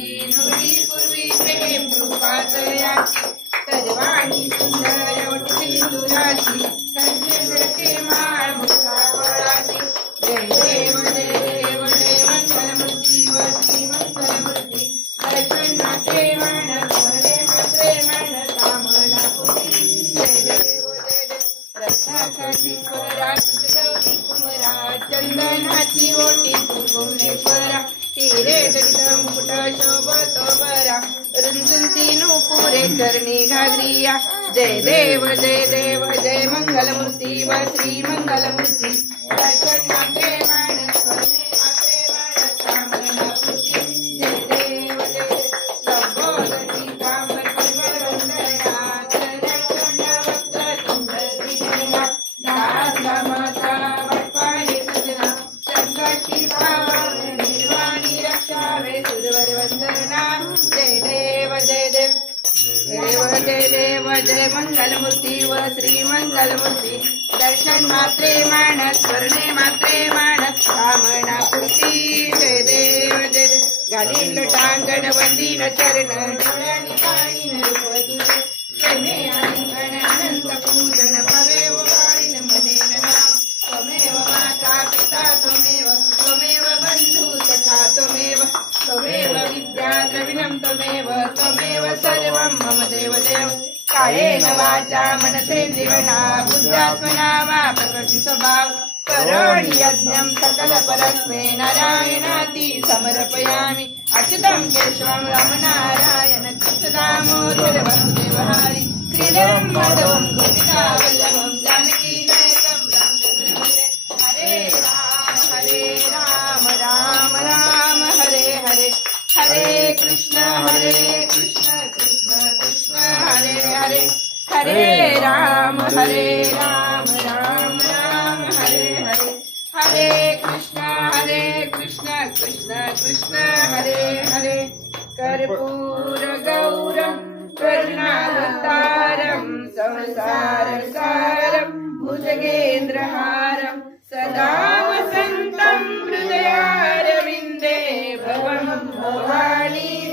नुरी पूर्वी प्रेम कृपातयाची सर्वाणी सुंदर उठवी दुराची संजय माळ मुक्तावळाची जय देव जय देव जय मंगलमूर्ती व श्री मंगलमूर्ती दर्शना प्रेमण करे प्रेमण कामना पुरी जय देव जय देव रत्नाची स्वराची गौरी कुमरा चंदनाची ओटी कुंभेश्वरा हिरे जडित मुकुट शोभतो बरा रुंजुंती नुपुरे चरणी घागरिया जय देव जय मंगलमूर्ती व श्री मंगलमूर्ती दर्शना प्रेमण करे प्रेमण कामना पुरी जय देव जय लंबोदरी कामर वंदना चरण वस्त्र सुंदरीना दास माता वटपाणी सजना शंकरची भाव निर्वाणी रक्षावे सुरवर वंदना जय देव जय देव जय मंगलमूर्ती व श्री मंगलमूर्ती दर्शन मात्रे मानस स्वर्णे मात्रे मानस कामना पूर्ती जय देव जय देव घालील टांगण वंदीन चरण डोळ्यानी पाणीन रूप तुझे प्रेमे आलिंगन अनंत पूजन भवेव वाळीन मनेन नाम त्वमेव माता पिता त्वमेव बंधू सखा त्वमेव विद्या द्रविणं त्वमेव सर्वं मम देव कायेन वाचा मनसेन्द्रियेण बुद्ध्यात्मना वा प्रकृति स्वभाव करोमि यज्ञं सकल परस्मै नारायणाति समर्पयामि अच्युतं केशवं रामनारायण कृष्णदामोदर वासुदेव हरि श्रीधरं माधवं गोपिका वल्लभं जानकी नायकं रामचन्द्र हरे राम राम राम हरे हरे हरे कृष्ण कृष्ण कृष्ण हरे हरे हरे राम राम राम हरे हरे हरे कृष्ण कृष्ण कृष्ण हरे हरे कर्पूर गौरं करुणावतारं संसारसारं भुजगेन्द्रहारं सदा वसन्तं हृदयारविन्दे भवं भवानी